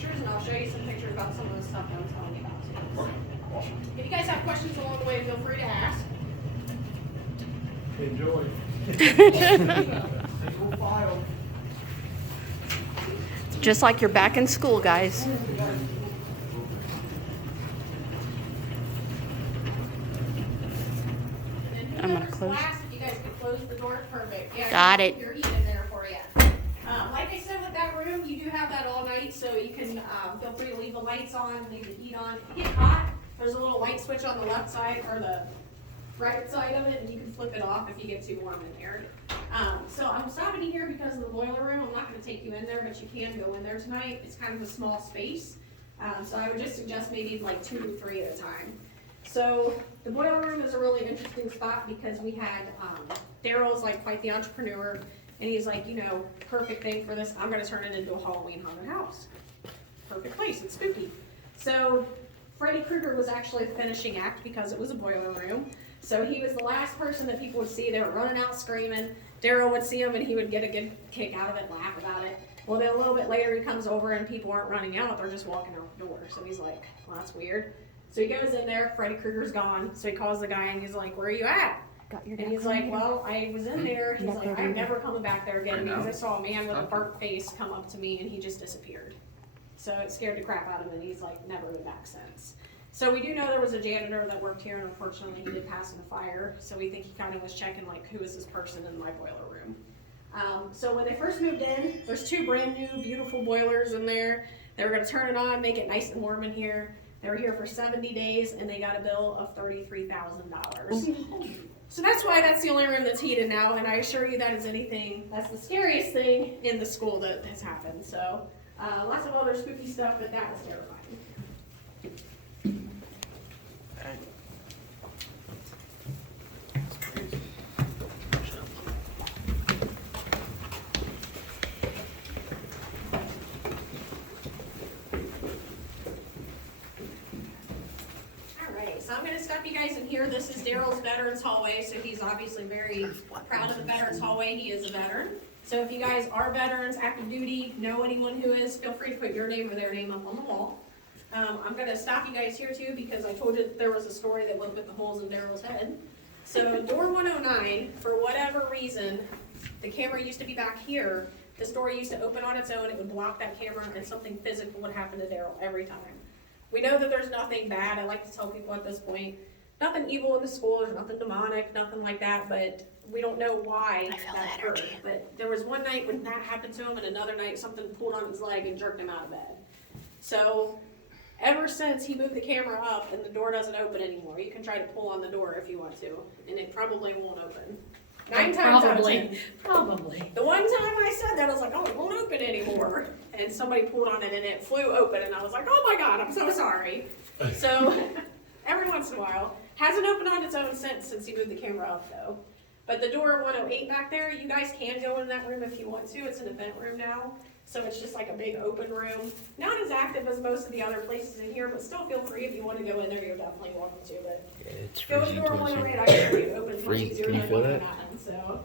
pictures, and I'll show you some pictures about some of the stuff that I'm telling you about too. Awesome. If you guys have questions along the way, feel free to ask. Enjoy. Single file. Just like you're back in school, guys. I'm gonna close. Last, if you guys could close the door, perfect. Yeah, Got it. Your heat in there for you. Like I said with that room, you do have that all night, so you can feel free to leave the lights on, leave the heat on. If it gets hot, there's a little light switch on the left side or the right side of it, and you can flip it off if you get too warm in there. So I'm stopping you here because of the boiler room. I'm not going to take you in there, but you can go in there tonight. It's kind of a small space, so I would just suggest maybe like 2 to 3 at a time. So the boiler room is a really interesting spot because we had Daryl's like quite the entrepreneur, and he's like, you know, perfect thing for this. I'm going to turn it into a Halloween haunted house. Perfect place. It's spooky. So Freddy Krueger was actually the finishing act because it was a boiler room. So he was the last person that people would see. They were running out screaming. Daryl would see him and he would get a good kick out of it, laugh about it. Well, then a little bit later he comes over and people aren't running out. They're just walking out the door. So he's like, well, that's weird. So he goes in there. Freddy Krueger's gone. So he calls the guy and he's like, where are you at? And he's like, well, I was in there. He's like, I'm never coming back there again because I saw a man with a burnt face come up to me and he just disappeared. So it scared the crap out of him and he's like, never been back since. So we do know there was a janitor that worked here and unfortunately he did pass in a fire. So we think he kind of was checking like, who is this person in my boiler room? So when they first moved in, there's 2 brand new beautiful boilers in there. They were gonna turn it on, make it nice and warm in here. They were here for 70 days and they got a bill of $33,000. So that's why that's the only room that's heated now, and I assure you that's the scariest thing in the school that has happened. So lots of other spooky stuff, but that was terrifying. So I'm going to stop you guys in here. This is Daryl's Veterans Hallway, so he's obviously very proud of the Veterans Hallway. He is a veteran. So if you guys are veterans, active duty, know anyone who is, feel free to put your name or their name up on the wall. I'm going to stop you guys here too because I told you that there was a story that went with the holes in Daryl's head. So door 109, for whatever reason, the camera used to be back here. This door used to open on its own. It would block that camera and something physical would happen to Daryl every time. We know that there's nothing bad. I like to tell people at this point, nothing evil in the school. There's nothing demonic, nothing like that. But we don't know why that occurred. But there was one night when that happened to him, and another night something pulled on his leg and jerked him out of bed. So ever since he moved the camera up and the door doesn't open anymore, you can try to pull on the door if you want to, and it probably won't open. 9 times out of 10. Probably. The one time I said that, I was like, oh, it won't open anymore. And somebody pulled on it and it flew open and I was like, oh my God, I'm so sorry. So every once in a while, hasn't opened on its own since he moved the camera up though. But the door 108 back there, you guys can go in that room if you want to. It's an event room now. So it's just like a big open room. Not as active as most of the other places in here, but still feel free if you want to go in there, you're definitely welcome to. But It's go to freezing door towards 108, you. I can leave it open for Freeze. easier Can you than feel 109. that? So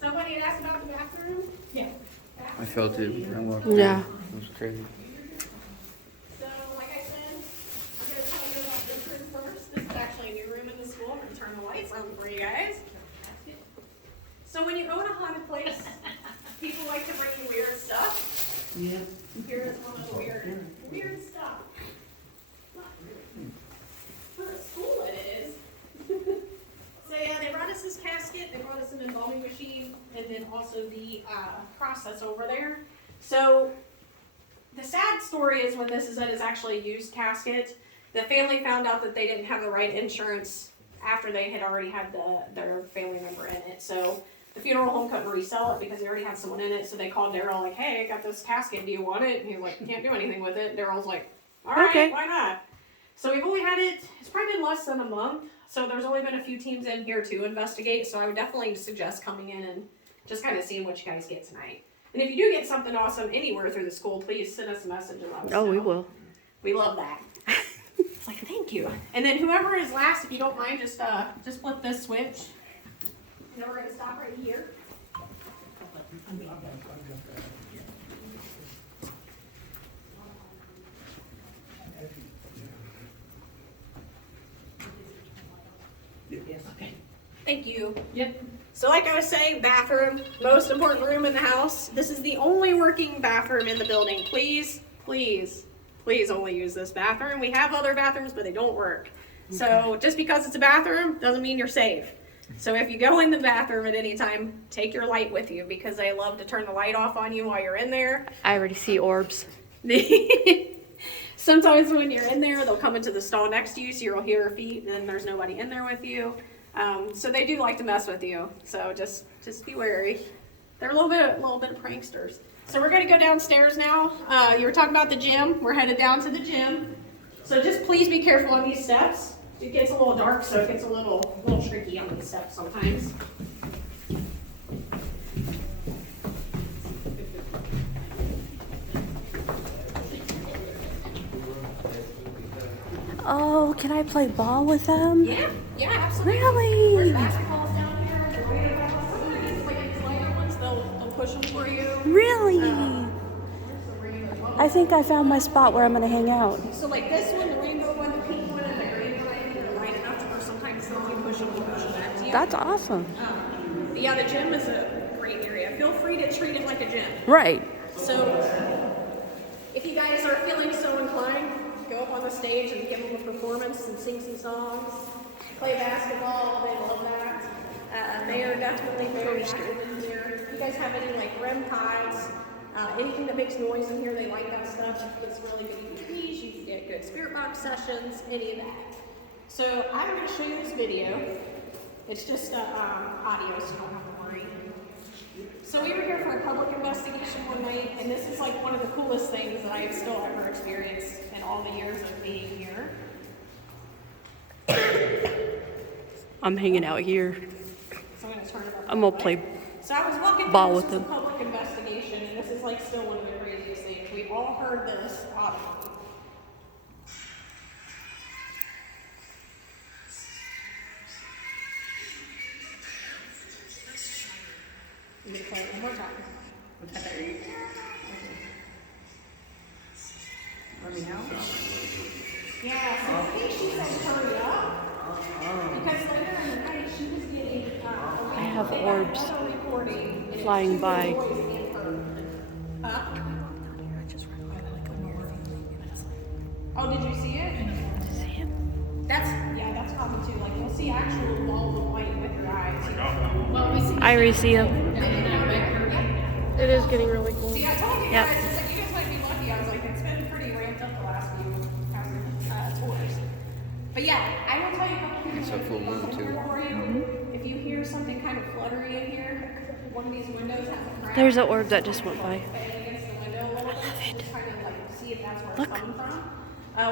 somebody had asked about the bathroom? Yeah. I felt it when I walked Yeah. in. It was crazy. So, like I said, I'm going to tell you about this room first. This is actually a new room in the school. I'm going to turn the lights on for you guys. So when you own a haunted place, people like to bring you weird stuff. Yeah. Here is one of the weird stuff. For a school it is. So yeah, they brought us this casket, they brought us an embalming machine, and then also the process over there. So the sad story is when this is actually a used casket. The family found out that they didn't have the right insurance after they had already had their family member in it. So the funeral home couldn't resell it because they already had someone in it. So they called Daryl like, hey, I got this casket, do you want it? And he's like, can't do anything with it. Daryl's like, all right, Okay. why not? So we've only had it, it's probably been less than a month. So there's only been a few teams in here to investigate. So I would definitely suggest coming in and just kind of seeing what you guys get tonight. And if you do get something awesome anywhere through the school, please send us a message and let us know. Oh, we will. We love that. It's like, thank you. And then whoever is last, if you don't mind, just flip this switch. And then we're gonna stop right here. Thank you. Yep. So like I was saying, bathroom, most important room in the house. This is the only working bathroom in the building. Please, please, please only use this bathroom. We have other bathrooms, but they don't work. So just because it's a bathroom doesn't mean you're safe. So if you go in the bathroom at any time, take your light with you because they love to turn the light off on you while you're in there. I already see orbs. Sometimes when you're in there, they'll come into the stall next to you, so you'll hear feet, and then there's nobody in there with you. So they do like to mess with you. So just be wary. They're a little bit of pranksters. So we're gonna go downstairs now. You were talking about the gym. We're headed down to the gym. So just please be careful on these steps. It gets a little dark, so it gets a little tricky on these steps sometimes. Oh, can I play ball with them? Yeah, absolutely. Really? There's basketballs down here. They're way back. Some of these, like these lighter ones, they'll push them for you. Really? I think I found my spot where I'm gonna hang out. So like this one, the rainbow one, the pink one, and the green one, I think are light enough to where sometimes they'll only push them back to you. That's awesome. But yeah, the gym is a great area. Feel free to treat it like a gym. Right. So if you guys are feeling so inclined, go up on the stage and give them a performance and sing some songs. Play basketball, they love that. They are definitely very active in here. If you guys have any like REM pods, anything that makes noise in here, they like that stuff. It's really good EPs, you can get good spirit box sessions, any of that. So I'm going to show you this video. It's just audio, so you don't have to worry. So we were here for a public investigation one night, and this is like one of the coolest things that I have still ever experienced in all the years of being here. I'm hanging out here. So I'm going to turn it up. I'm gonna play. So I was walking ball through, with this was them. a public investigation, and this is like still one of the craziest things. We've all heard this audibly. I'm going to play it one more time. Let me know. Yeah, so I think she said hurry up. Because later in the night, she was getting, I have they orbs had another recording, and it flying was by. noise in her. Huh? Oh, did you see it? That's common too. Like you'll see actual balls of light with your eyes. Well, we see I already see them. it is getting really cool. See, I told you Yep. guys, I said you guys might be lucky. I was like, it's been pretty ramped up the last few tours. But yeah, I will tell you a couple things. It's a full moon, too. For you. If you hear something kind of fluttery in here, one of these windows has a crack. There's an orb that just went by. Against the window a little bit, just kind of like see if that's where Look. it's coming from.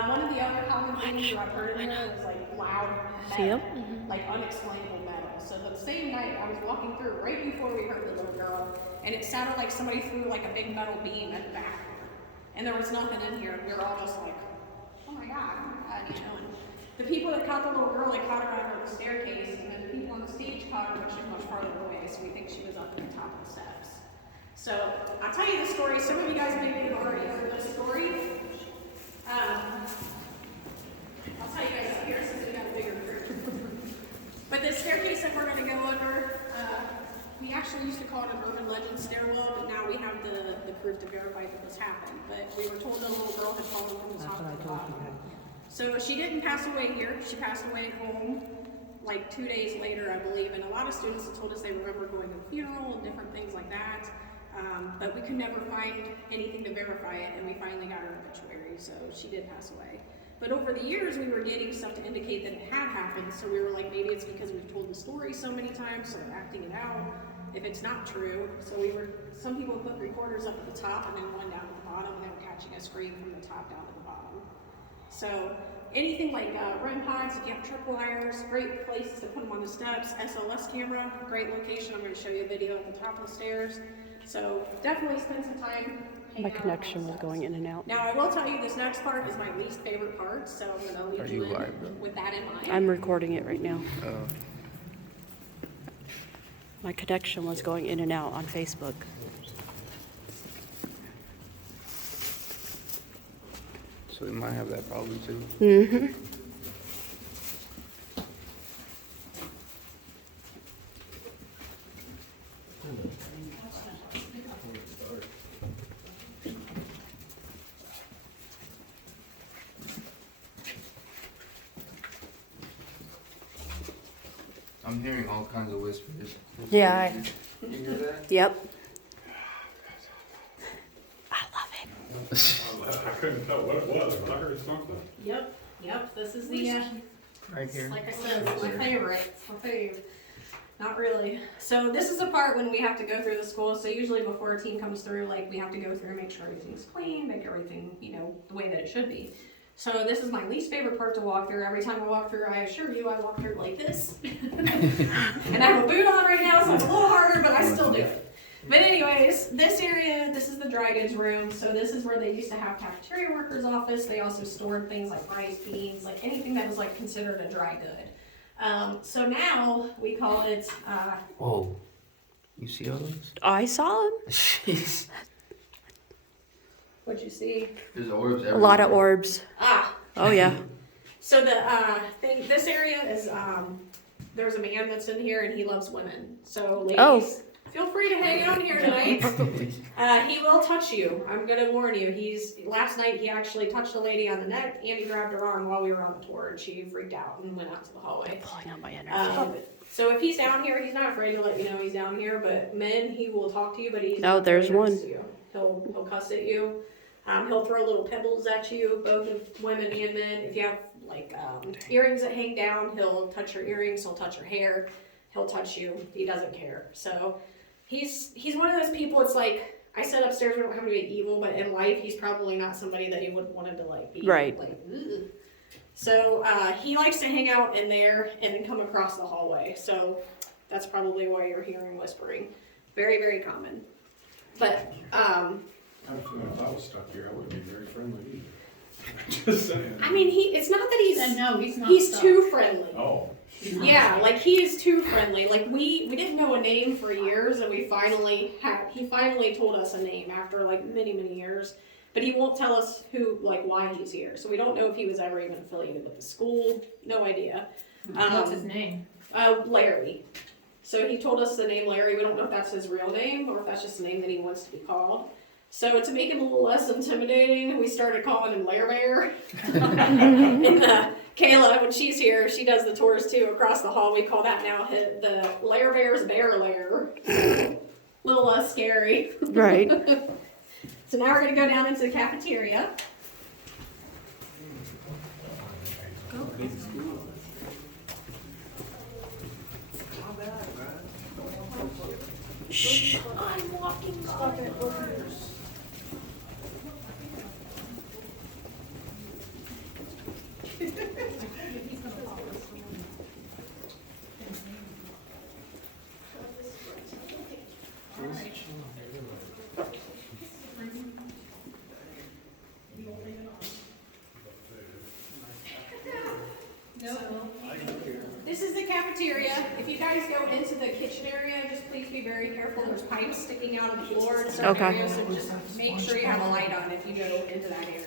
One of the other common things that I've heard in there was like loud See 'em? metal, like unexplainable metal. So the same night I was walking through right before we heard the little girl, and it sounded like somebody threw like a big metal beam at the back, and there was nothing in here. And we were all just like, oh my god, you know. And the people that caught the little girl, they caught her under the staircase, and then the people on the stage caught her, but she was much farther away. So we think she was up at the top of the steps. So I'll tell you the story. Some of you guys maybe have already heard this story. I'll tell you guys here since we got a bigger group. But the staircase that we're going to go under, we actually used to call it an urban legend stairwell, but now we have the proof to verify that this happened. But we were told that a little girl had fallen from the top of the bottom. So she didn't pass away here. She passed away at home like 2 days later, I believe. And a lot of students have told us they remember going to the funeral and different things like that. But we could never find anything to verify it, and we finally got her obituary, so she did pass away. But over the years, we were getting stuff to indicate that it had happened, so we were like, maybe it's because we've told the story so many times, so they're acting it out, if it's not true. So some people put recorders up at the top and then one down at the bottom, and they were catching a scream from the top down to the bottom. So anything like REM pods, if you have tripwires, great places to put them on the steps. SLS camera, great location. I'm going to show you a video at the top of the stairs. So definitely spend some time. My connection was going in and out. Now I will tell you this next part is my least favorite part, so I'm going to Are leave you you in live, though? with that in mind. I'm recording it right now. Oh. My connection was going in and out on Facebook. So we might have that problem too. Mm-hmm. I'm hearing all kinds of whispers. Yeah, You hear that? Yep. I love it. I couldn't tell what it was, but I heard something. Yep, this is Right here. like I said, it's my favorite, it's my favorite. Not really. So this is the part when we have to go through the school. So usually before a team comes through, like we have to go through, make sure everything's clean, make everything, the way that it should be. So this is my least favorite part to walk through. Every time I walk through, I assure you, I walk through like this. And I have a boot on right now, so it's a little harder, but I still do it. But anyways, this area, this is the dry goods room. So this is where they used to have cafeteria workers' office. They also stored things like rice, beans, like anything that was like considered a dry good. So now we call it, Whoa. You see all those? I saw him. Jeez. what'd you see? There's orbs everywhere. A lot of orbs. Oh yeah. So the this area is, there's a man that's in here and he loves women. So ladies, feel free to hang out here tonight. He will touch you. I'm gonna warn you. Last night he actually touched a lady on the neck and he grabbed her arm while we were on the tour and she freaked out and went out to the hallway. Pulling on my energy. So if he's down here, he's not afraid to let you know he's down here, but men, he will talk to you, but he's Oh, not there's very nice one. to you. He'll cuss at you. He'll throw little pebbles at you, both of women and men. If you have like earrings that hang down, he'll touch your earrings, he'll touch your hair, he'll touch you. He doesn't care. So he's one of those people. It's like I said upstairs, we don't have to be evil, but in life, he's probably not somebody that you would want him to like be. Right. Like, ugh. So he likes to hang out in there and then come across the hallway. So that's probably why you're hearing whispering. Very, very common. But I'm feeling if I was stuck here, I wouldn't be very friendly either. Just saying. I mean, it's not that he's No, he's not. he's stuck. too friendly. Oh. Yeah, like he is too friendly. Like we didn't know a name for years, and he finally told us a name after like many years. But he won't tell us why he's here. So we don't know if he was ever even affiliated with the school. No idea. What's his name? Larry. So he told us the name Larry. We don't know if that's his real name or if that's just the name that he wants to be called. So to make him a little less intimidating, we started calling him Lair Bear. And Kayla, when she's here, she does the tours too across the hall. We call that now the Lair Bear's Bear Lair. Little less scary. Right. So now we're going to go down into the cafeteria. Shh. I'm walking on. This is the cafeteria. If you guys go into the kitchen area, just please be very careful. There's pipes sticking out of the floor in certain Okay. areas, so just make sure you have a light on if you go into that area.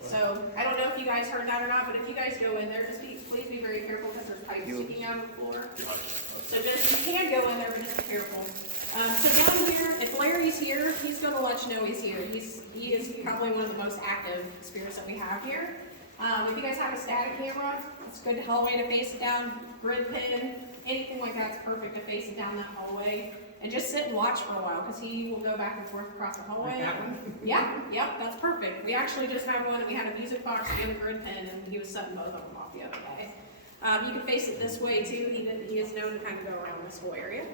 So I don't know if you guys heard that or not, but if you guys go in there, please be very careful because there's pipes sticking out of the floor. So you can go in there, but just be careful. So down here, if Larry's here, he's going to let you know he's here. He is probably one of the most active spirits that we have here. If you guys have a static camera, it's a good hallway to face it down, grid pin, anything like that's perfect to face it down that hallway. And just sit and watch for a while, because he will go back and forth across the hallway. Yeah, yep, that's perfect. We actually just had one, we had a music box and a grid pin, and he was setting both of them off the other day. You can face it this way too, he is known to kind of go around this whole area.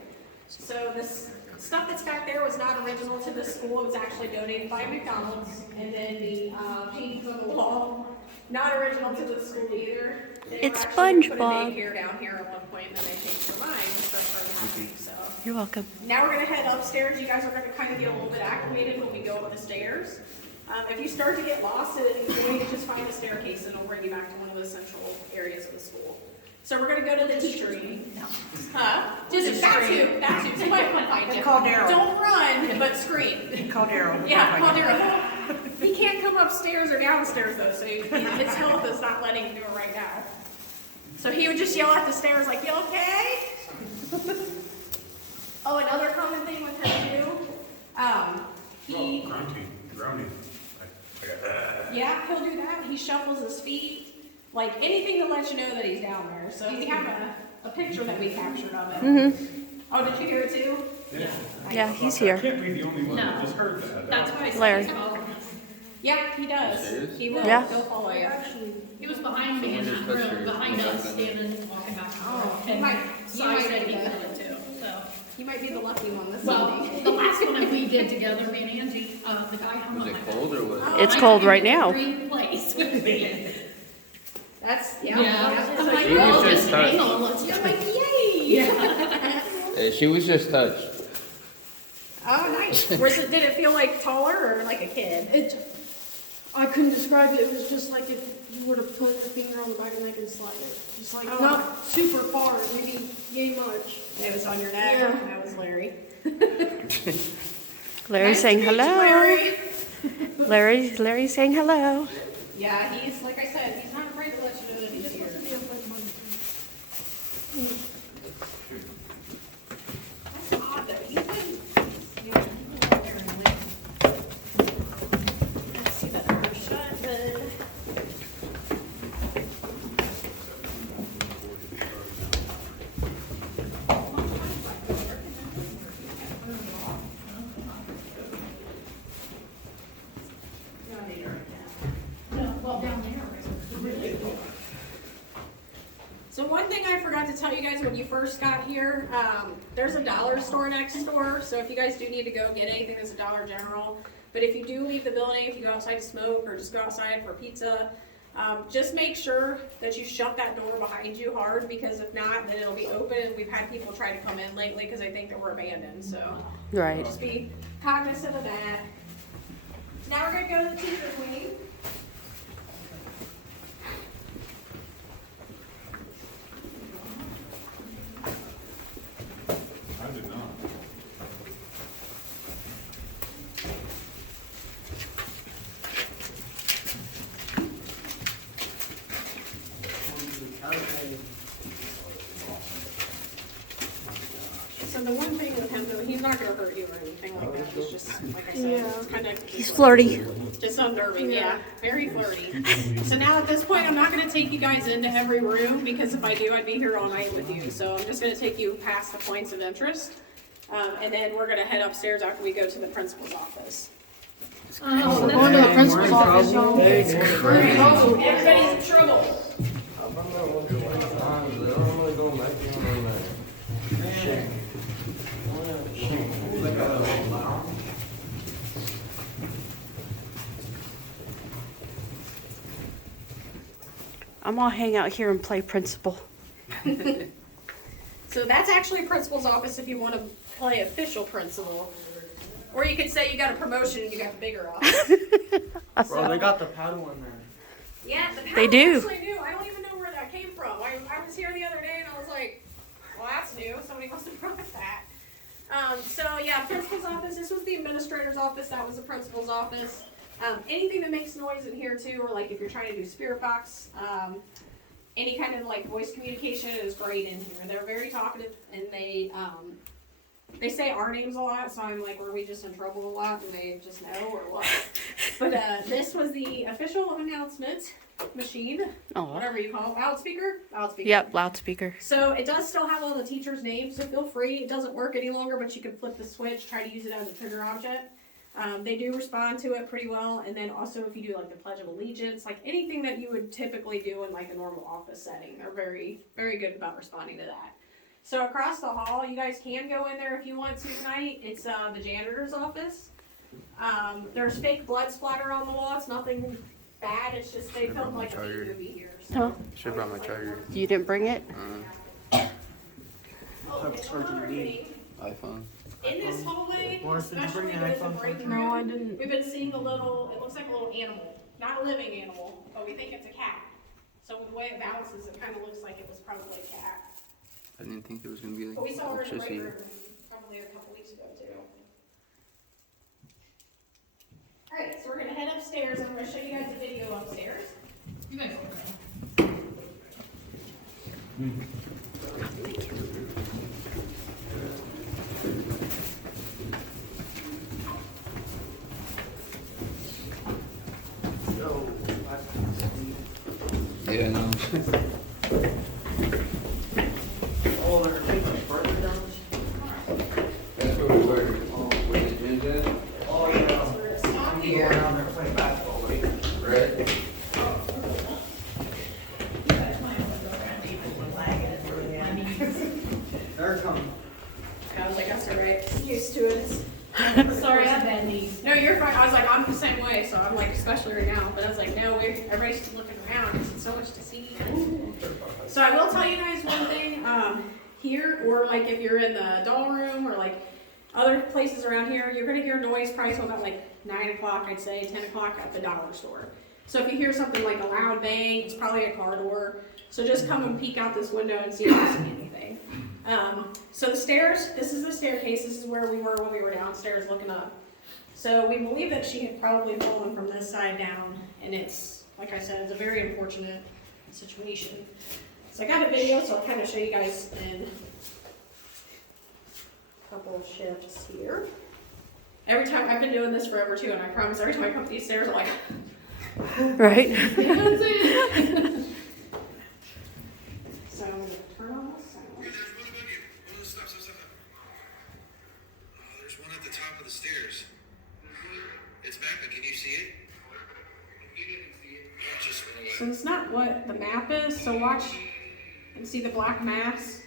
So this stuff that's back there was not original to the school, it was actually donated by McDonald's. And then the paintings on the wall, not original to the school either. They It's were actually gonna SpongeBob. put a daycare down here at one point, and then they changed their mind and started happening, so. You're welcome. Now we're gonna head upstairs. You guys are gonna kind of get a little bit acclimated when we go up the stairs. If you start to get lost at any point, just find a staircase and it'll bring you back to one of the central areas of the school. So we're gonna go to the teacher meeting. Huh? Just that too. Somebody come find you. Call Daryl. Don't run, but scream. Call Daryl. Yeah, call Daryl. He can't come upstairs or downstairs though, so his health is not letting him do it right now. So he would just yell at the stairs like, "You okay?" Oh, another common thing with him too. Groaning. Yeah, he'll do that. He shuffles his feet, like anything to let you know that he's down there. So if you have a picture that we captured of it. Mm-hmm. Oh, did you hear it too? Yeah, he's I here. can't be the only one that just heard that. That's why I said Larry. he's following. Yeah, he does. He will. Yeah. He'll follow you. He was behind me in that room, behind us, standing, walking back and forth. And might- so you I might said be he the- heard it too, so. You might be the lucky one this Well, evening. the last one that we did together, me and Angie, the guy hung Was up it my cold or what? It's cold right now. Green place with me. That's, Yeah. I'm So like, She was well, just just hang touched. on, let's you're go. like, yay! Yeah. She was just touched. Oh, nice. Did it feel like taller or like a kid? I couldn't describe it. It was just like if you were to put a finger on the back of the neck and slide it. Just like Oh. not super far, maybe yay much. It was on your neck. Yeah. That was Larry. Larry's Nice saying to meet you, hello. Larry. Larry's saying hello. Yeah, he's, like I said, he's not afraid to let you know that he's here. That's odd though. He's been. Yeah, he's been out there and like. Let's see that door shut, bud. Well, down there. So one thing I forgot to tell you guys when you first got here, there's a dollar store next door. So if you guys do need to go get anything, there's a Dollar General. But if you do leave the building, if you go outside to smoke or just go outside for pizza, just make sure that you shut that door behind you hard, because if not, then it'll be open. And we've had people try to come in lately because they think that we're abandoned. So Right. just be cognizant of that. Now we're gonna go to the teacher's meeting. I did not. So the one thing with him, though, he's not gonna hurt you or anything like that. He's just, like I said, Yeah. it's kind of. He's flirty. Just unnerving, yeah, very flirty. So now at this point, I'm not gonna take you guys into every room, because if I do, I'd be here all night with you. So I'm just gonna take you past the points of interest. And then we're gonna head upstairs after we go to the principal's office. We're going to the principal's office, y'all. We're in trouble. Everybody's in trouble. I'm gonna hang out here and play principal. So that's actually principal's office if you wanna play official principal. Or you could say you got a promotion and you got the bigger office. Bro, they got the paddle in there. Yeah, the They paddle's do. actually new. I don't even know where that came from. I was here the other day and I was like, well, that's new. Somebody must have brought that. So yeah, principal's office. This was the administrator's office. That was the principal's office. Anything that makes noise in here too, or like if you're trying to do spirit box, any kind of like voice communication is great in here. They're very talkative and they say our names a lot, so I'm like, were we just in trouble a lot and they just know or what? But this was the official announcement machine, Aw. whatever you call it, loudspeaker. Yep, loudspeaker. So it does still have all the teachers' names, so feel free. It doesn't work any longer, but you can flip the switch, try to use it as a trigger object. They do respond to it pretty well, and then also if you do like the Pledge of Allegiance, like anything that you would typically do in like a normal office setting, they're very, very good about responding to that. So across the hall, you guys can go in there if you want to tonight. It's the janitor's office. There's fake blood splatter on the wall. It's nothing bad. It's just they filmed like a charger. movie here. Huh? Should've brought my charger. You didn't bring it? Oh, What it's charger one more you need? thing. iPhone. In this hallway, Morris, did you especially bring with an the iPhone? break No, I room, didn't. we've been seeing a little, it looks like a little animal, not a living animal, but we think it's a cat. So with the way it bounces, it kind of looks like it was probably a cat. I didn't think it was gonna be like But we saw her in the break electricity. room probably a couple weeks ago too. Alright, so we're gonna head upstairs. I'm gonna show you guys a video upstairs. You guys Yeah, no. especially right now. But I was like, no, everybody's looking around. There's so much to see. So I will tell you guys one thing. Here, or like if you're in the doll room or like other places around here, you're gonna hear noise probably till about like 9 o'clock, I'd say, 10 o'clock at the dollar store. So if you hear something like a loud bang, it's probably a car door. So just come and peek out this window and see if you see anything. So the stairs, this is the staircase. This is where we were when we were downstairs looking up. So we believe that she had probably fallen from this side down, and it's, like I said, it's a very unfortunate situation. So I got a video, so I'll kind of show you guys in a couple of shifts here. Every time, I've been doing this forever too, and I promise every time I come up these stairs, I'm like, Right? so I'm gonna turn on the sound. There's one above you. Oh, stop. Oh, there's one at the top of the stairs. It's back, but can you see it? You didn't see it. Oh, it just went away. So it's not what the map is, so watch and see the black mass.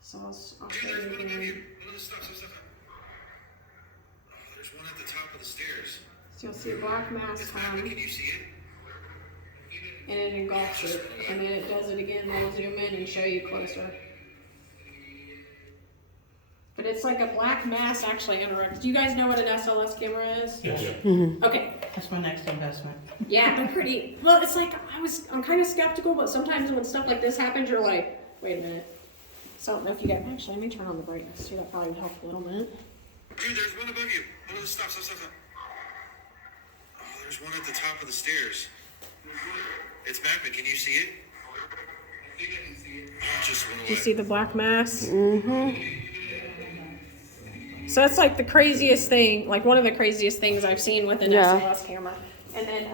So I'll show There's you one above again. you. Oh, stop. Oh, there's one at the top of the stairs. So you'll see a black mass It's back, but come, can you see it? and it engulfs it, and then it does it again, and I'll zoom in and show you closer. But it's like a black mass actually interacts. Do you guys know what an SLS camera is? Okay. That's my next investment. Yeah, they're pretty. Well, it's like I'm kind of skeptical, but sometimes when stuff like this happens, you're like, wait a minute. So I don't know if you get. Actually, let me turn on the brightness too. That probably would help a little bit. Dude, there's one above you. Oh, stop. Oh, there's one at the top of the stairs. It's back, but can you see it? I think I can see it. Oh, it just went away. You see the black mass? So that's like the craziest thing, like one of the craziest things I've seen with an SLS camera. And then,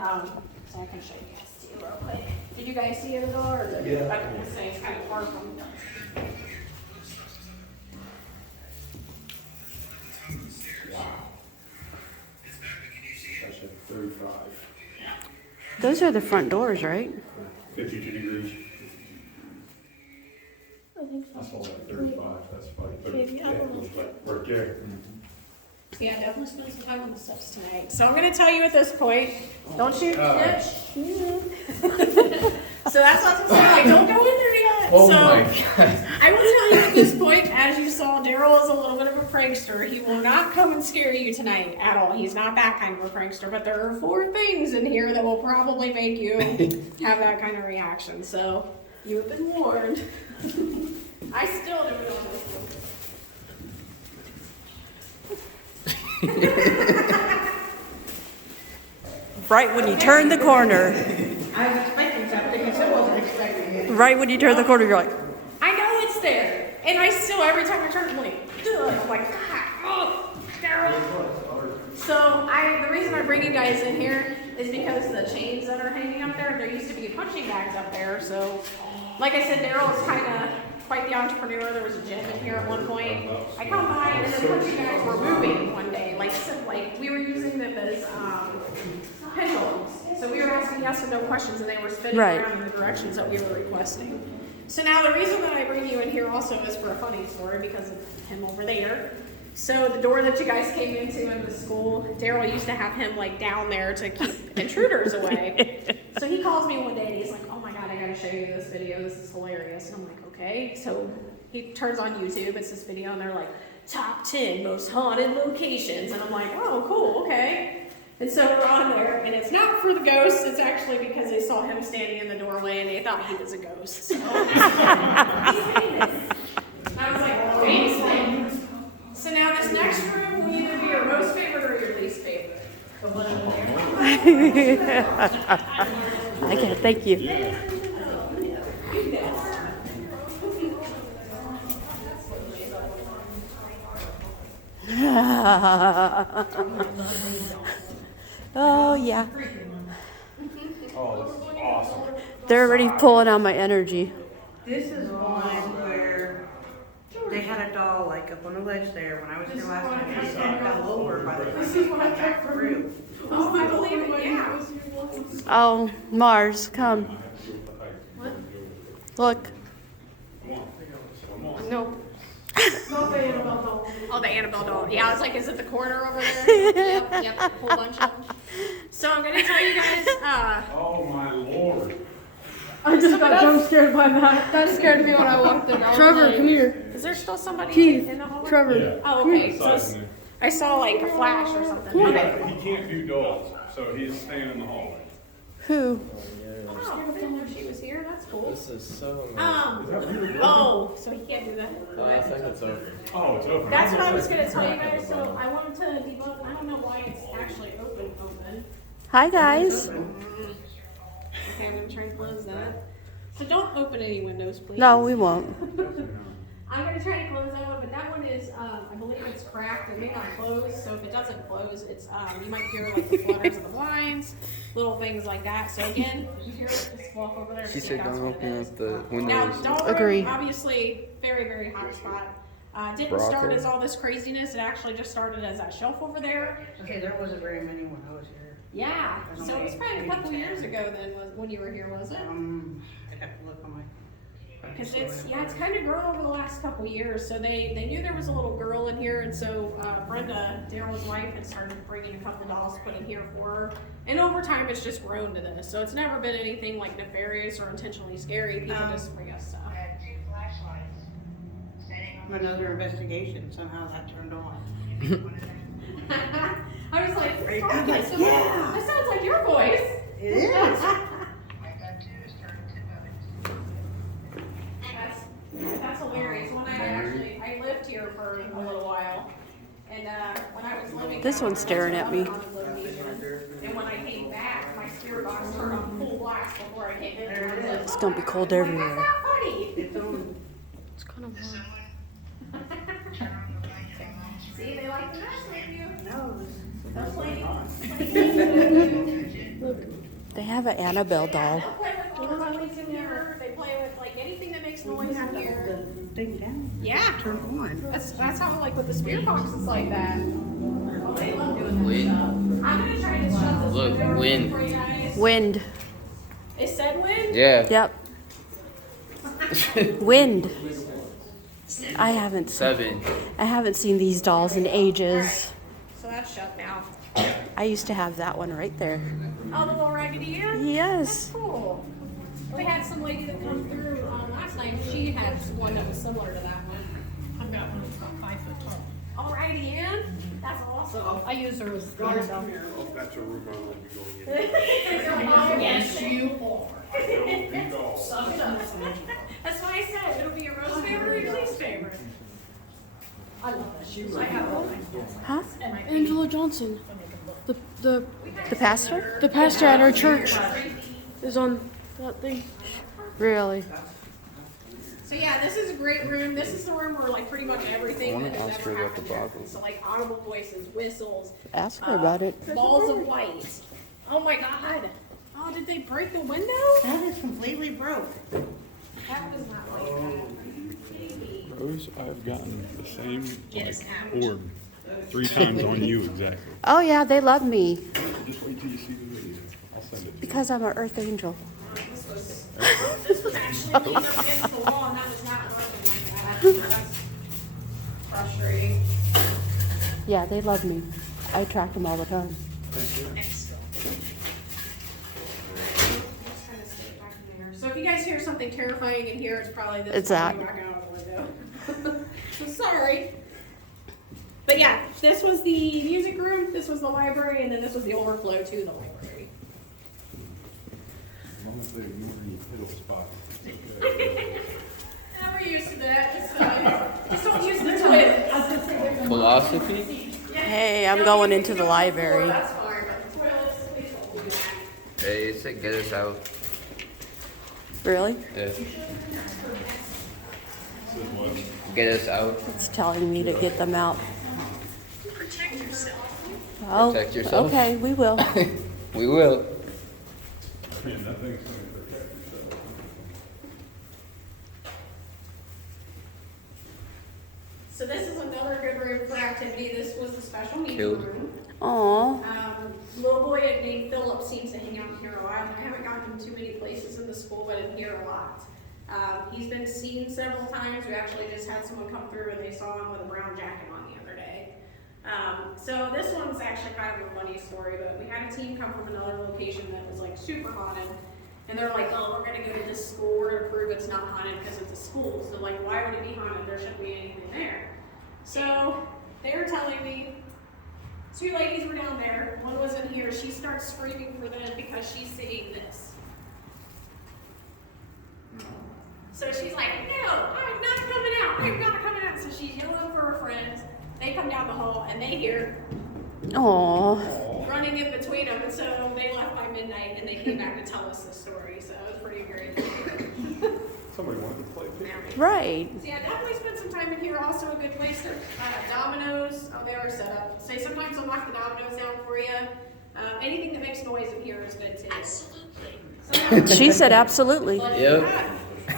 so I can show you guys too real quick. Did you guys see it at all? Or is it, yeah. I was gonna say it's kind of far from. That's at 35. Those are the front doors, right? 52 degrees. I saw that 35, that's probably 30. Yeah, right there. Yeah, definitely spend some time on the steps tonight. So I'm gonna tell you at this point, don't shoot the ditch. So that's not to say like don't go in there yet. Oh so my god. I will tell you at this point, as you saw, Daryl is a little bit of a prankster. He will not come and scare you tonight at all. He's not that kind of a prankster, but there are 4 things in here that will probably make you have that kind of reaction. So you have been warned. I still do it on this one. Right when you turn the corner. I was expecting something, I still wasn't expecting it. Right when you turn the corner, you're like, I know it's there, and I still every time I turn, I'm like, ugh, I'm like, God, oh, Daryl. So the reason I bring you guys in here is because the chains that are hanging up there used to be punching bags up there. So, like I said, Daryl is kind of quite the entrepreneur. There was a gym in here at one point. I come by and the punching bags were moving one day, like we were using them as pendulums. So we were asking yes and no questions, and they were spinning around in the directions that we were requesting. So now the reason that I bring you in here also is for a funny story because of him over there. So the door that you guys came into in the school, Daryl used to have him like down there to keep intruders away. So he calls me one day and he's like, oh my God, I gotta show you this video. This is hilarious. And I'm like, okay. So he turns on YouTube. It's this video and they're like, top 10 most haunted locations. And I'm like, oh, cool, okay. And so we're on there, and it's not for the ghosts, it's actually because they saw him standing in the doorway and they thought he was a ghost. So, he's famous. And I was like, oh, he's famous. So now this next room will either be your most favorite or your least favorite. The one over there. I can't, thank you. Oh, yeah. Oh, this is awesome. They're already pulling on my energy. This is one where they had a doll like up on the ledge there when I was here last time. It fell over by the time they got back through. Oh, I believe it, yeah. Oh, Mars, come. Look. Nope. Not saying about the Oh, the Annabelle doll. Yeah, I was like, is it the corner over there? Yep, a whole bunch of them. So I'm gonna tell you guys, Oh, my Lord. I just got jump scared by that. That scared me when I walked in. I was Trevor, like, come here. is there still somebody Keith, in the hallway? Trevor. Yeah. Oh, okay, so Besides me. I saw like a flash or something. Okay. He can't do dolls, so he's staying in the hallway. Who? Oh, I didn't know she was here, that's cool. This is so Oh, so he can't do that. I think it's over. Oh, it's open. That's what I was gonna tell you guys, so I wanted to debug, I don't know why it's actually open. Hi, guys. Okay, I'm gonna try and close that. So don't open any windows, please. No, we won't. I'm gonna try to close that one, but that one is, I believe it's cracked, it may not close, so if it doesn't close, it's, you might hear like the flutters of the blinds, little things like that, so again, you hear it, just walk over there and She see said that's don't what it open is. up the Now, windows. doll Agree. room, obviously, very, very hot spot. Didn't start Broccoli. as all this craziness, it actually just started as that shelf over there. Okay, there wasn't very many when I was here. Yeah, so it was probably a couple years ago then, when you were here, was it? I'd have to look on my. Because it's kind of grown over the last couple years. So they knew there was a little girl in here, and so Brenda, Daryl's wife, had started bringing a couple dolls to put in here for her. And over time, it's just grown to this. So it's never been anything like nefarious or intentionally scary. People just bring us stuff. Another investigation, somehow that turned on. I was like, Right. I'm like, yeah. that sounds like your voice. It is. That's hilarious. When I lived here for a little while, and when I was living, This one's staring at me. And when I came back, my spirit box turned on full blast before I came in. It's gonna be cold everywhere. That's not funny. It's kind of warm. See, they like to mess with you. No, Those ladies. They have an Annabelle doll. They'll play with all the toys in here. They play with like anything that makes noise in here. thing down, Yeah. turn on. That's how like with the spirit box it's like that. Oh, they love doing that Wind. stuff. I'm gonna try to shut this Look, window wind. for you guys. Wind. It said wind? Yeah. Yep. Wind. I haven't seen these dolls in ages. So that's shut now. I used to have that one right there. Oh, the little Raggedy Ann? Yes. Cool. We had some lady that come through last night. She had one that was similar to that one. I've got one that's about 5 foot tall. Oh, Raggedy Ann? That's awesome. I use her as That's a room I will be going in. Yes, you are. Big doll. Suck it up. That's why I said it'll be a Rose favorite or least favorite. I love that. She was Huh? Angela Johnson, the The pastor? the pastor at our church, is on that thing. Really? So yeah, this is a great room. This is the room where like pretty much everything I wanna that has ask ever her about happened the here. bottles. So like audible voices, whistles, Ask her about it. balls of light. Oh my god. Oh, did they break the window? That is completely broke. That was not like that. Rose, I've gotten the same orb 3 times on you exactly. Oh yeah, they love me Just wait till you see the video. I'll send it to you. because I'm an earth angel. This was actually leaning up against the wall and that was not working like that. That's frustrating. Yeah, they love me. I attract them all the time. Just kinda stay back in there. So if you guys hear something terrifying in here, it's probably this. It's that. going back out the window. So sorry. But yeah, this was the music room, this was the library, and then this was the overflow to the library. As long as they move in the middle spot. Now we're used to that. Just don't use the toilet. Philosophy? Hey, I'm going into the library. That's fine, but the toilets, please don't do that. Hey, it said get us out. Really? Yeah. Get us out. It's telling me to get them out. Oh, Protect yourself. okay, we will. We will. Man, that thing's gonna protect yourself. So this is another good room for activity. This was the special meeting Killed. room. Aw, Little boy named Philip seems to hang out in here a lot. I haven't gotten him too many places in the school, but in here a lot. He's been seen several times. We actually just had someone come through and they saw him with a brown jacket on the other So this one's actually kind of a funny story, but we had a team come from another location that was like super haunted. And they're like, oh, we're gonna go to this school, we're gonna prove it's not haunted because it's a school. So like, why would it be haunted? There shouldn't be anything there. So they were telling me, 2 ladies were down there, one wasn't here, she starts screaming for them because she's singing this. So she's like, no, I'm not coming out, I'm not coming out. So she's yelling for her friends. They come down the hall and they hear Aww. running in between them. And so they left by midnight and they came back to tell us the story. So it was pretty great. Somebody wanted to play picture. Right. So yeah, definitely spend some time in here. Also a good place to dominoes. They are set up. Say sometimes they'll knock the dominoes down for you. Anything that makes noise in here is good too. Absolutely. She said absolutely. Yep.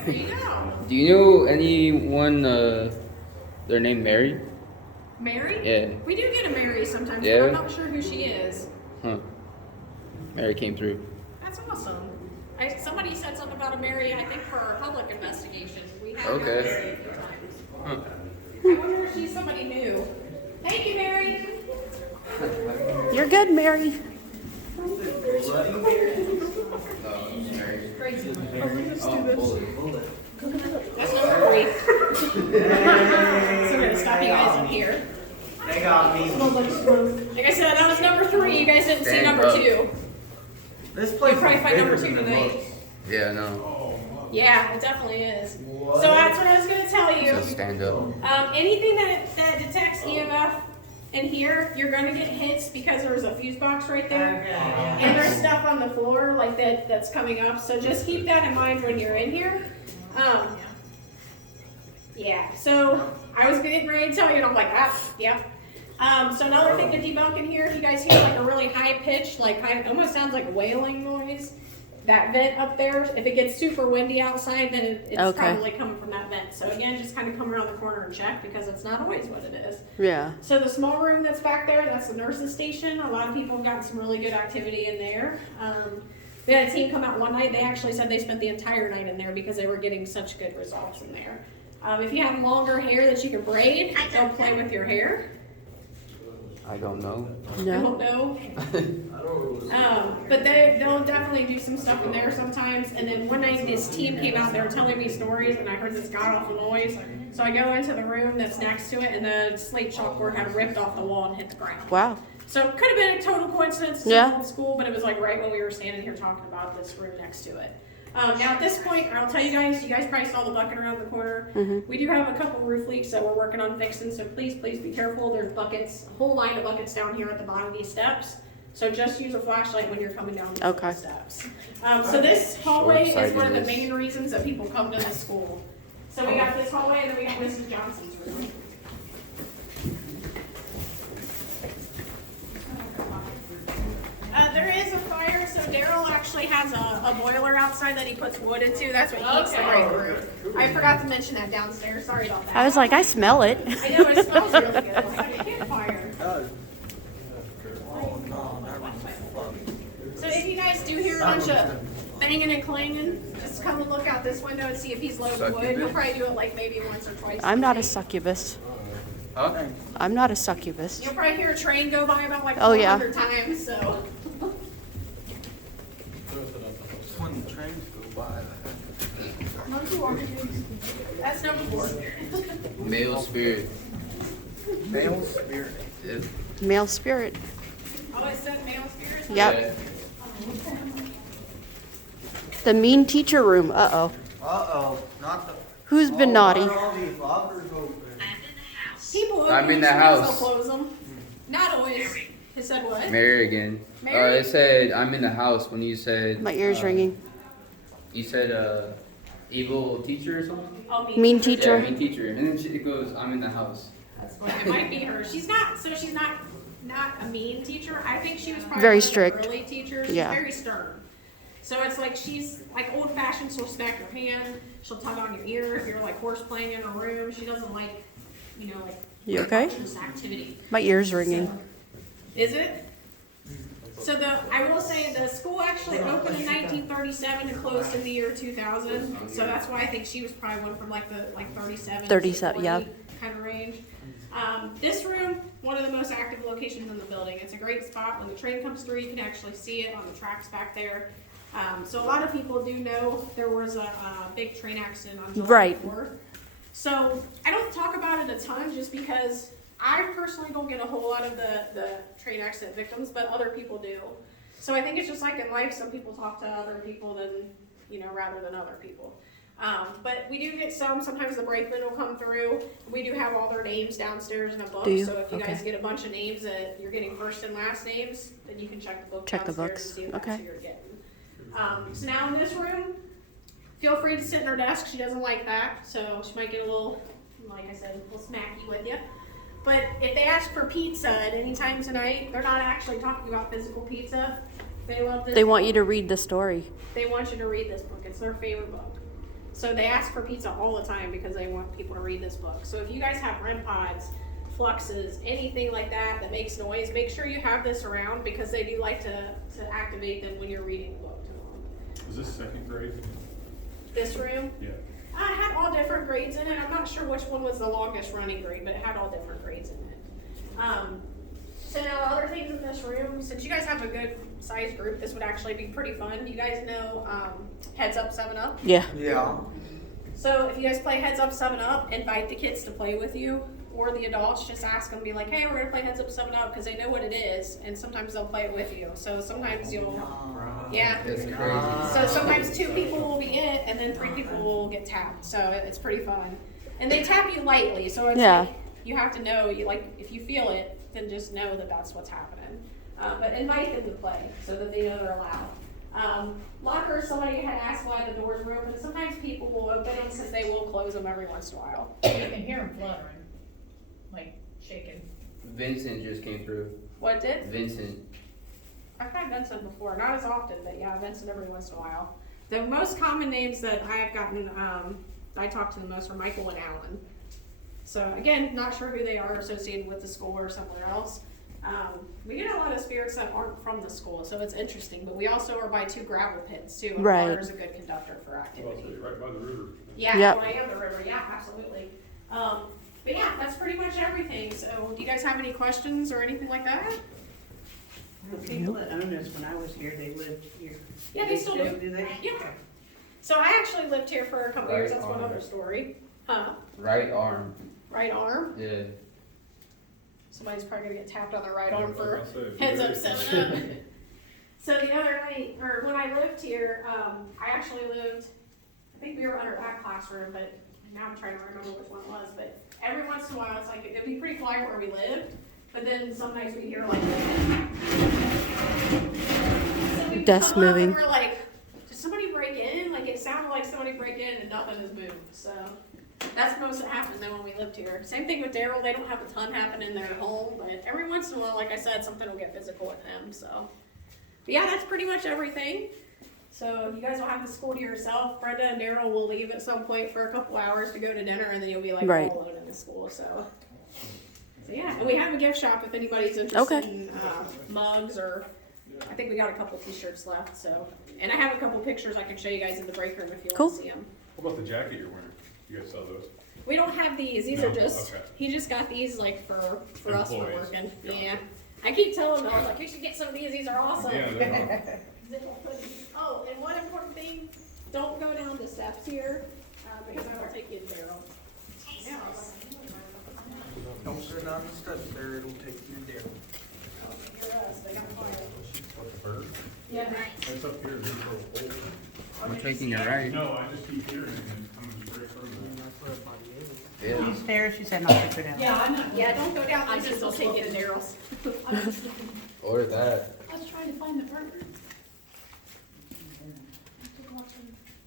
There you go. Do you know anyone, their name Mary? Mary? Yeah. We do get a Mary sometimes, Yeah? but I'm not sure who she is. Huh. Mary came through. That's awesome. Somebody said something about a Mary, I think, for our public investigation. We have Okay. gotten to see a few times. Huh. I wonder if she's somebody new. Thank you, Mary. You're good, Mary. Crazy. Oh, That's number 3. So I'm gonna stop you guys up here. They got me. Like I said, that was number 3. You guys didn't see Stand number up. 2. This You'll place probably is find number bigger 2 than the tonight. books. Yeah, no. Yeah, it definitely is. What? So that's what I was gonna tell you. So stand up. Anything that detects EMF in here, you're gonna get hits because there's a fuse box right there. Okay. And there's stuff on the floor like that's coming up, so just keep that in mind when you're in here. Yeah, so I was getting ready to tell you and I'm like, yep. So another thing to debunk in here, if you guys hear like a really high pitch, like it almost sounds like wailing noise, that vent up there, if it gets super windy outside, then it's Okay. probably coming from that vent. So again, just kind of come around the corner and check because it's not always what it is. Yeah. So the small room that's back there, that's the nurse's station. A lot of people have gotten some really good activity in there. We had a team come out one night. They actually said they spent the entire night in there because they were getting such good results in there. If you have longer hair that you can braid, don't play with your hair. I don't know. I No. don't know. But they'll definitely do some stuff in there sometimes. And then one night this team came out, they were telling me stories and I heard this god awful noise. So I go into the room that's next to it and the slate chalkboard had ripped off the wall and hit the ground. Wow. So it could have been a total coincidence, it's Yeah. an old school, but it was like right when we were standing here talking about this room next to it. Now at this point, I'll tell you guys probably saw the bucket around the corner. We do have a couple roof leaks that we're working on fixing, so please be careful. There's buckets, a whole line of buckets down here at the bottom of these steps. So just use a flashlight when you're coming down the Okay. steps. So this hallway is one of the Short-sightedness. main reasons that people come to this school. So we got this hallway and then we got Mrs. Johnson's room. There is a fire, so Daryl actually has a boiler outside that he puts wood into. That's what heats the break room. I forgot to mention that downstairs. Sorry about that. I was like, I smell it. I know it smells really good. It's like a campfire. So if you guys do hear a bunch of banging and clanging, just come and look out this window and see if he's loading wood. He'll probably do it like maybe once or twice. I'm not a succubus. Huh? I'm not a succubus. You'll probably hear a train go by about like Oh, yeah. 400 times. So. When the trains go by. That's number 4. Male spirit. Male spirit. Yep. Male spirit. Oh, it said male spirits? Yep. The mean teacher room. Uh-oh. Uh-oh, not the. Who's been naughty? All these lockers open. People open I'm in the them, house. they'll close them. Not always. It said what? Mary again. Mary? It said I'm in the house when you said. My ear's ringing. You said evil teacher or something. Oh, Mean Yeah, teacher. mean teacher. And then it goes, I'm in the house. That's funny. It might be her. She's not a mean teacher. I think she was probably Very one of the strict. early teachers. She's Yeah. very stern. So it's like she's like old fashioned. She'll smack your hand. She'll tug on your ear if you're like horse playing in a room. She doesn't like, like. You okay? This activity. My ear's ringing. Is it? So I will say the school actually opened in 1937 and closed in the year 2000. So that's why I think she was probably one from like 37. 37, yeah. kind of range. This room, one of the most active locations in the building. It's a great spot. When the train comes through, you can actually see it on the tracks back there. So a lot of people do know there was a big train accident on July Right. 4th. So I don't talk about it a ton just because I personally don't get a whole lot of the train accident victims, but other people do. So I think it's just like in life, some people talk to other people than, rather than other people. But we do get sometimes the brakemen will come through. We do have all their names downstairs in a book. Do you? So if you guys Okay. get a bunch of names that you're getting first and last names, then you can check the book Check the downstairs books. and see if that's Okay. who you're getting. So now in this room, feel free to sit in her desk. She doesn't like that, so she might get a little, like I said, a little smacky with you. But if they ask for pizza at any time tonight, they're not actually talking about physical pizza. They love this. They want you to read the story. They want you to read this book. It's their favorite book. So they ask for pizza all the time because they want people to read this book. So if you guys have REM pods, fluxes, anything like that that makes noise, make sure you have this around because they do like to activate them when you're reading the book to them. Is this second grade? This room, Yeah. I had all different grades in it. I'm not sure which one was the longest running grade, but it had all different grades in it. So now other things in this room, since you guys have a good sized group, this would actually be pretty fun. You guys know Heads Up 7-Up? Yeah. Yeah. So if you guys play Heads Up 7-Up, invite the kids to play with you, or the adults, just ask them, be like, hey, we're gonna play Heads Up 7-Up, because they know what it is, and sometimes they'll play it with you. So sometimes you'll, yeah. That's crazy. So sometimes 2 people will be it, and then 3 people will get tapped, so it's pretty fun. And they tap you lightly, so it's Yeah. like, you have to know, if you feel it, then just know that that's what's happening. But invite them to play, so that they know they're allowed. Lockers, somebody had asked why the doors were open. Sometimes people will open them because they will close them every once in a while. You can hear them fluttering, like shaking. Vincent just came through. What did? Vincent. I've had Vincent before, not as often, but yeah, Vincent every once in a while. The most common names that I have gotten, I talk to the most are Michael and Alan. So again, not sure who they are associated with the school or somewhere else. We get a lot of spirits that aren't from the school, so it's interesting. But we also are by 2 gravel pits too, and Right. water is a good conductor for activity. Right by the river. Yeah, Yep. when I am the river, yeah, absolutely. But yeah, that's pretty much everything. So do you guys have any questions or anything like that? The people that owned us when I was here, they lived here. Yeah, they still do. Do they? Yeah. So I actually lived here for a couple years. Right That's one on. other story. Huh? Right arm. Right arm. Yeah. Somebody's probably gonna get tapped on their right arm for Like I said, Heads Up yeah. 7-Up. So the other night, or when I lived here, I actually lived, I think we were under that classroom, but now I'm trying to remember which one it was, but every once in a while, it's like, it'd be pretty quiet where we lived, but then some nights we hear like. So we Desk come up moving. And we're like, did somebody break in? Like, it sounded like somebody break in and nothing has moved, so. That's most that happened then when we lived here. Same thing with Daryl, they don't have a ton happen in their home, but every once in a while, like I said, something will get physical with them, so. But yeah, that's pretty much everything. So you guys will have the school to yourself. Brenda and Daryl will leave at some point for a couple hours to go to dinner, and then you'll be like Right. all alone in the school, so. So yeah, and we have a gift shop if anybody's interested Okay. in mugs, or I think we got a couple t-shirts left, so. And I have a couple pictures I can show you guys in the break room if you Cool. want to see them. What about the jacket you're wearing? You guys sell those? We don't have these. These No? are just. Okay. He just got these like for us for Employees. working. Gotcha. Yeah. I keep telling them, I was like, you should get some of these. These are awesome. Yeah, they're Oh, and one important thing: don't go down the steps here because I will take you to Daryl. Yeah. Don't sit on the steps there, it'll take you there. They got fire. What, the bird? Yeah. That's up here, they're so old. I'm taking it right. No, I just keep hearing it and it's coming straight from the. Yeah. These stairs, she said not to go down. Yeah, I'm not. Yeah. Don't go down. I'm These just will take you to Daryl's. Or that. I was trying to find the burger.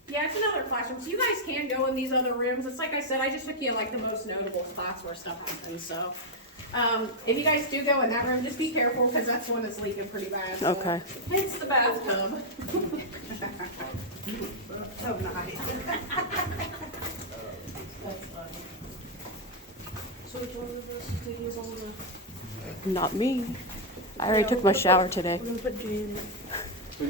Yeah, it's another classroom. So you guys can go in these other rooms. It's like I said, I just took you like the most notable spots where stuff happens. So if you guys do go in that room, just be careful because that's one that's leaking pretty bad. So. Okay. It's the bathtub. So nice. That's funny. So which one of us is taking us all the? Not me. I already took my shower today. We're gonna put Jay in it. So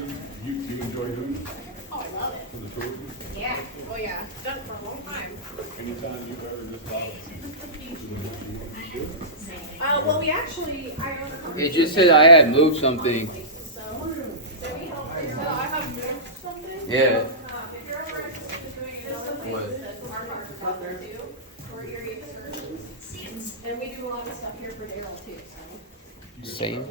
you enjoy doing it Oh, I love it. for the tour? Yeah, oh yeah, done it for a long time. Anytime you've ever just thought Well, we actually, I own a company. It just said I had moved something. So we help figure that out. I have moved something. Yeah. If you're ever interested in doing another place, What? that our cars are out there too, or area excursions. And we do a lot of stuff here for Darrell too, so. Same.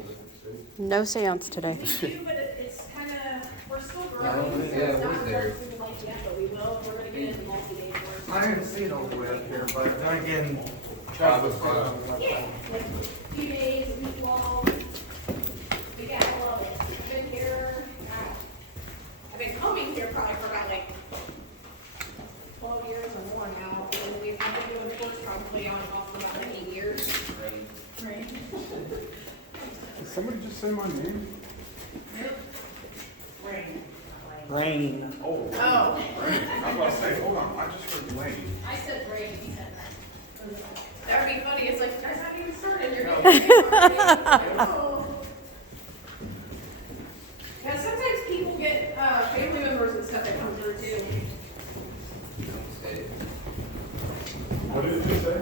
No seance today. We do, but it's kinda, we're still growing, so yeah, it's not we're there. what we like yet, but we will. We're gonna get into multi-day tours. I didn't see it all the way up here, but then again, travel was fun. Yeah, like a few days, a week long. We gotta love it. I've been here, I've been coming here probably for about like 12 years or more now. And I've been doing tours probably on and off for about 8 years. Right. Did somebody just say my name? Rain. Oh. Oh. I was about to say, hold on, I just heard Lane. I said Ray, he said that. That would be funny. It's like, you guys haven't even started. You're getting Yeah, sometimes people get family members and stuff that come through too. What did you say?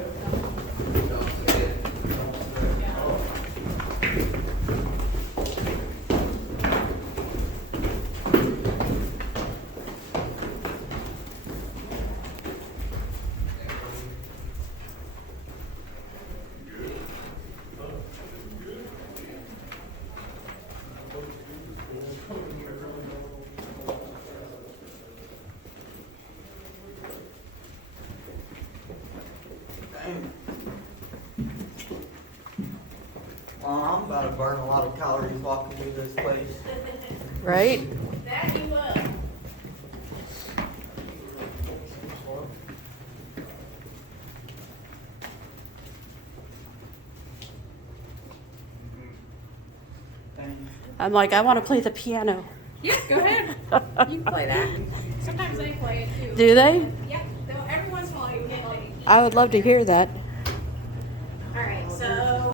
Well, I'm about to burn a lot of calories walking through this place. Right? That you will. I'm like, I want to play the piano. Yeah, go ahead. You can play that. Sometimes they play it too. Do they? Yeah, every once in a while you get like. I would love to hear that.